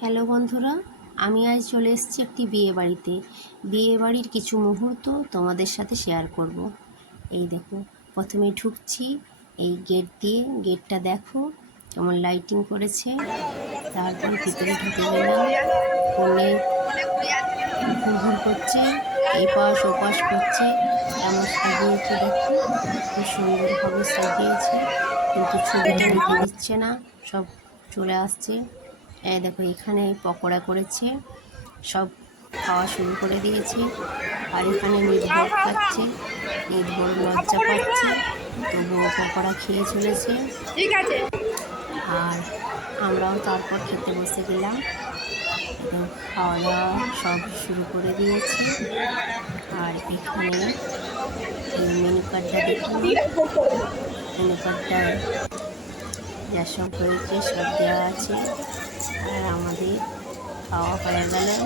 Hello বন্ধুরা, আমি আজ চলে এসেছি একটি বিয়েবাড়ির কিছু মুহূর্ত তোমাদের সাথে শেয়ার করব। এই দেখো, প্রথমে ঢুকছি এই গেট দিয়ে। গেটটা দেখো কেমন লাইটিং করেছে। তারপর ভিতরে ঢুকে গেলাম। ফোনে ঘুরঘুর করছে, এই পাশ ও পাশ করছে। এমন সাজিয়েছে দেখো, খুব সুন্দরভাবে সাজিয়েছে, কিন্তু ছবিটা নিতে দিচ্ছে না, সব চলে আসছে। এই দেখো, এখানে পকোড়া করেছে, সব খাওয়া শুরু করে দিয়েছে। আর এখানে নির্ভর খাচ্ছে, নির্ভর লজ্জা পাচ্ছে, তবুও পকোড়া খেয়ে চলেছে। ঠিক আছে। আর আমরাও তারপর খেতে বসে গেলাম। খাওয়া দাওয়া সব শুরু করে দিয়েছে। আর এখানে এই মেনু কার্ডটা দেখুন, মেনু কার্ডটা যা সব হয়েছে সব দেওয়া আছে। আর আমাদের খাওয়া হয়ে গেলে